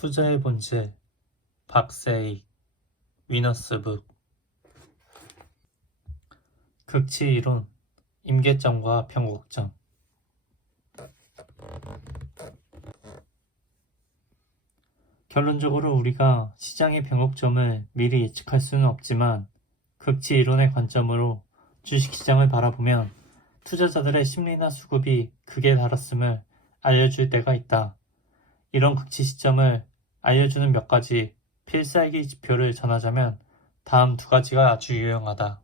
투자의 본질, 박세익, 위너스북. 극치 이론, 임계점과 변곡점. 결론적으로 우리가 시장의 변곡점을 미리 예측할 수는 없지만 극치 이론의 관점으로 주식시장을 바라보면 투자자들의 심리나 수급이 극에 달했음을 알려줄 때가 있다. 이런 극치 시점을 알려주는 몇 가지 필살기 지표를 전하자면 다음 두 가지가 아주 유용하다.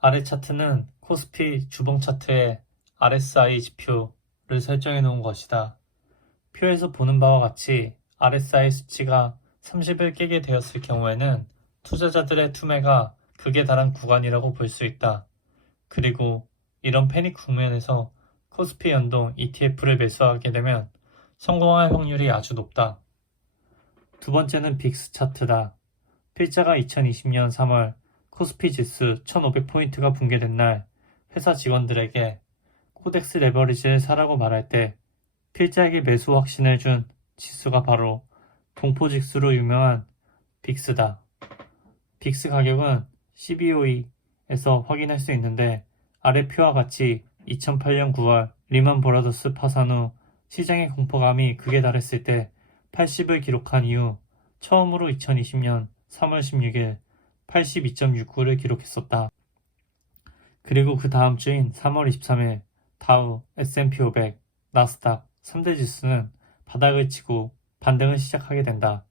아래 차트는 코스피 주봉 차트의 RSI 지표를 설정해 놓은 것이다. 표에서 보는 바와 같이 RSI 수치가 30을 깨게 되었을 경우에는 투자자들의 투매가 극에 달한 구간이라고 볼 수 있다. 그리고 이런 패닉 국면에서 코스피 연동 ETF를 매수하게 되면 성공할 확률이 아주 높다. 두 번째는 빅스 차트다. 필자가 2020년 3월 코스피 지수 1500포인트가 붕괴된 날 회사 직원들에게 코덱스 레버리지를 사라고 말할 때 필자에게 매수 확신을 준 지수가 바로 공포지수로 유명한 빅스다. 빅스 가격은 CBOE에서 확인할 수 있는데 아래 표와 같이 2008년 9월 리만 브라더스 파산 후 시장의 공포감이 극에 달했을 때 80을 기록한 이후 처음으로 2020년 3월 16일 82.69를 기록했었다. 그리고 그 다음 주인 3월 23일 다우, S&P 500, 나스닥 3대 지수는 바닥을 치고 반등을 시작하게 된다.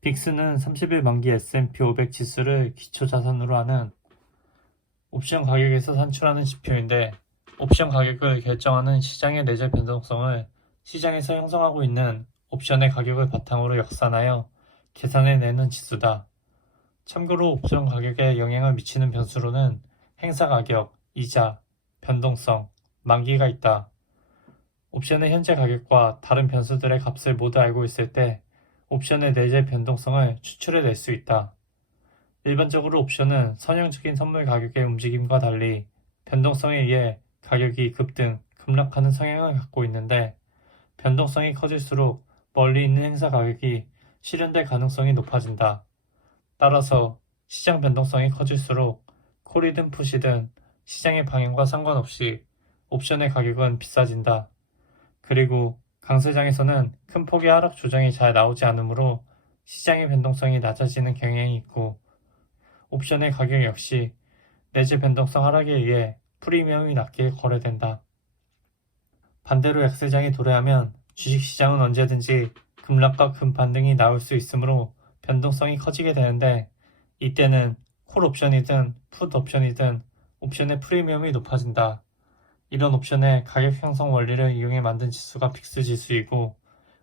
빅스는 30일 만기 S&P 500 지수를 기초자산으로 하는 옵션 가격에서 산출하는 지표인데 옵션 가격을 결정하는 시장의 내재 변동성을 시장에서 형성하고 있는 옵션의 가격을 바탕으로 역산하여 계산해내는 지수다. 참고로 옵션 가격에 영향을 미치는 변수로는 행사 가격, 이자, 변동성, 만기가 있다. 옵션의 현재 가격과 다른 변수들의 값을 모두 알고 있을 때 옵션의 내재 변동성을 추출해낼 수 있다. 일반적으로 옵션은 선형적인 선물 가격의 움직임과 달리 변동성에 의해 가격이 급등, 급락하는 성향을 갖고 있는데 변동성이 커질수록 멀리 있는 행사 가격이 실현될 가능성이 높아진다. 따라서 시장 변동성이 커질수록 콜이든 풋이든 시장의 방향과 상관없이 옵션의 가격은 비싸진다. 그리고 강세장에서는 큰 폭의 하락 조정이 잘 나오지 않으므로 시장의 변동성이 낮아지는 경향이 있고 옵션의 가격 역시 내재 변동성 하락에 의해 프리미엄이 낮게 거래된다. 반대로 약세장이 도래하면 주식시장은 언제든지 급락과 급반등이 나올 수 있으므로 변동성이 커지게 되는데 이때는 콜 옵션이든 풋 옵션이든 옵션의 프리미엄이 높아진다. 이런 옵션의 가격 형성 원리를 이용해 만든 지수가 빅스 지수이고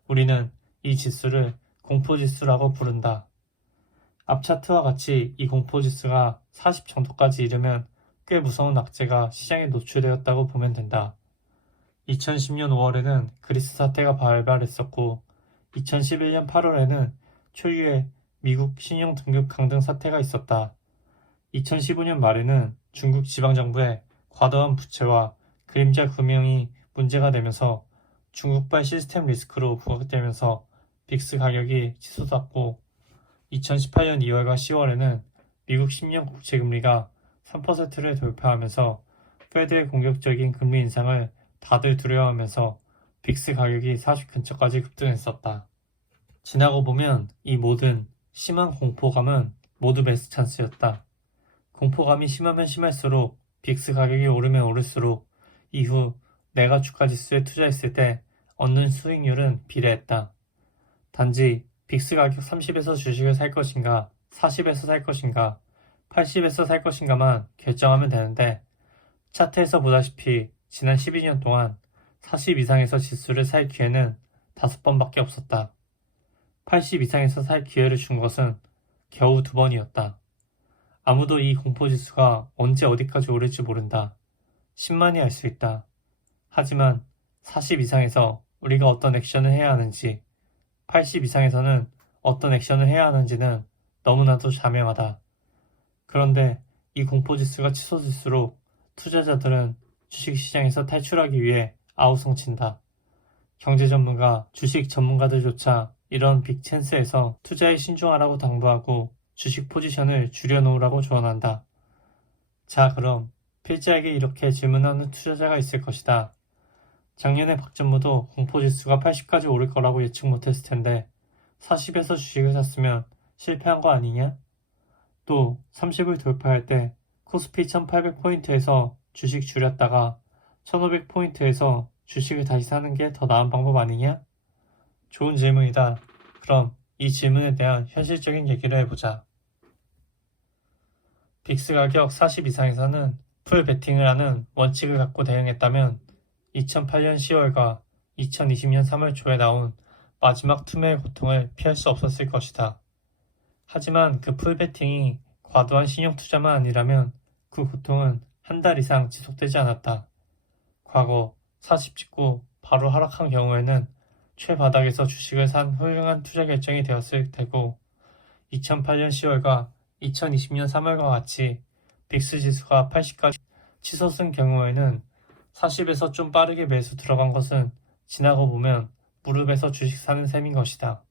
우리는 이 지수를 공포지수라고 부른다. 앞 차트와 같이 이 공포지수가 40 정도까지 이르면 꽤 무서운 악재가 시장에 노출되었다고 보면 된다. 2010년 5월에는 그리스 사태가 발발했었고 2011년 8월에는 초유의 미국 신용 등급 강등 사태가 있었다. 2015년 말에는 중국 지방정부의 과도한 부채와 그림자 금융이 문제가 되면서 중국발 시스템 리스크로 부각되면서 빅스 가격이 치솟았고 2018년 2월과 10월에는 미국 10년 국채 금리가 3%를 돌파하면서 페드의 공격적인 금리 인상을 다들 두려워하면서 빅스 가격이 40 근처까지 급등했었다. 지나고 보면 이 모든 심한 공포감은 모두 매수 찬스였다. 공포감이 심하면 심할수록 빅스 가격이 오르면 오를수록 이후 내가 주가지수에 투자했을 때 얻는 수익률은 비례했다. 단지 빅스 가격 30에서 주식을 살 것인가, 40에서 살 것인가, 80에서 살 것인가만 결정하면 되는데 차트에서 보다시피 지난 12년 동안 40 이상에서 지수를 살 기회는 5번밖에 없었다. 80 이상에서 살 기회를 준 것은 겨우 2번이었다. 아무도 이 공포지수가 언제 어디까지 오를지 모른다. 10만이 알 수 있다. 하지만 40 이상에서 우리가 어떤 액션을 해야 하는지 80 이상에서는 어떤 액션을 해야 하는지는 너무나도 자명하다. 그런데 이 공포지수가 치솟을수록 투자자들은 주식시장에서 탈출하기 위해 아우성친다. 경제 전문가, 주식 전문가들조차 이런 빅찬스에서 투자에 신중하라고 당부하고 주식 포지션을 줄여놓으라고 조언한다. 자, 그럼 필자에게 이렇게 질문하는 투자자가 있을 것이다. 작년에 박전무도 공포지수가 80까지 오를 거라고 예측 못했을 텐데 40에서 주식을 샀으면 실패한 거 아니냐? 또 30을 돌파할 때 코스피 1800포인트에서 주식 줄였다가 1500포인트에서 주식을 다시 사는 게 더 나은 방법 아니냐? 좋은 질문이다. 그럼 이 질문에 대한 현실적인 얘기를 해보자. 빅스 가격 40 이상에서는 풀 베팅을 하는 원칙을 갖고 대응했다면 2008년 10월과 2020년 3월 초에 나온 마지막 투매의 고통을 피할 수 없었을 것이다. 하지만 그 풀 베팅이 과도한 신용 투자만 아니라면 그 고통은 한 달 이상 지속되지 않았다. 과거 40 찍고 바로 하락한 경우에는 최바닥에서 주식을 산 훌륭한 투자 결정이 되었을 테고 2008년 10월과 2020년 3월과 같이 빅스 지수가 80까지 치솟은 경우에는 40에서 좀 빠르게 매수 들어간 것은 지나고 보면 무릎에서 주식 사는 셈인 것이다.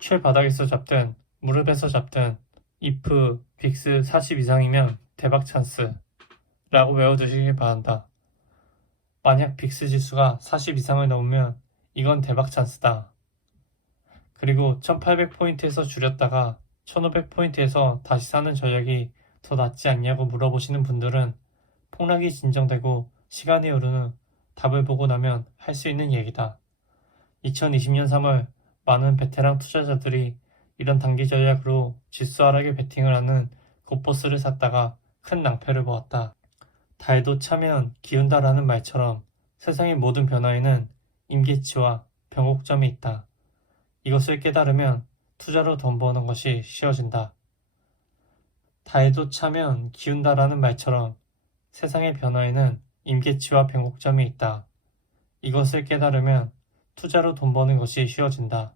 최바닥에서 잡든 무릎에서 잡든 if 빅스 40 이상이면 대박 찬스 라고 외워두시길 바란다. 만약 빅스 지수가 40 이상을 넘으면 이건 대박 찬스다. 그리고 1800포인트에서 줄였다가 1500포인트에서 다시 사는 전략이 더 낫지 않냐고 물어보시는 분들은 폭락이 진정되고 시간이 흐른 후 답을 보고 나면 할 수 있는 얘기다. 2020년 3월 많은 베테랑 투자자들이 이런 단기 전략으로 지수 하락에 베팅을 하는 고포스를 샀다가 큰 낭패를 보았다. 달도 차면 기운다라는 말처럼 세상의 모든 변화에는 임계치와 변곡점이 있다. 이것을 깨달으면 투자로 돈 버는 것이 쉬워진다. 달도 차면 기운다라는 말처럼 세상의 변화에는 임계치와 변곡점이 있다. 이것을 깨달으면 투자로 돈 버는 것이 쉬워진다.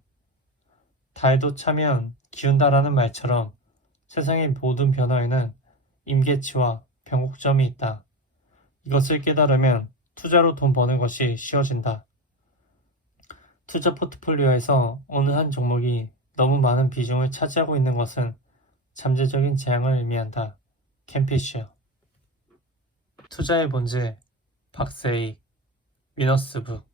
달도 차면 기운다라는 말처럼 세상의 모든 변화에는 임계치와 변곡점이 있다. 이것을 깨달으면 투자로 돈 버는 것이 쉬워진다. 투자 포트폴리오에서 어느 한 종목이 너무 많은 비중을 차지하고 있는 것은 잠재적인 재앙을 의미한다. 캠피쉬어. 투자의 본질 박세익 위너스북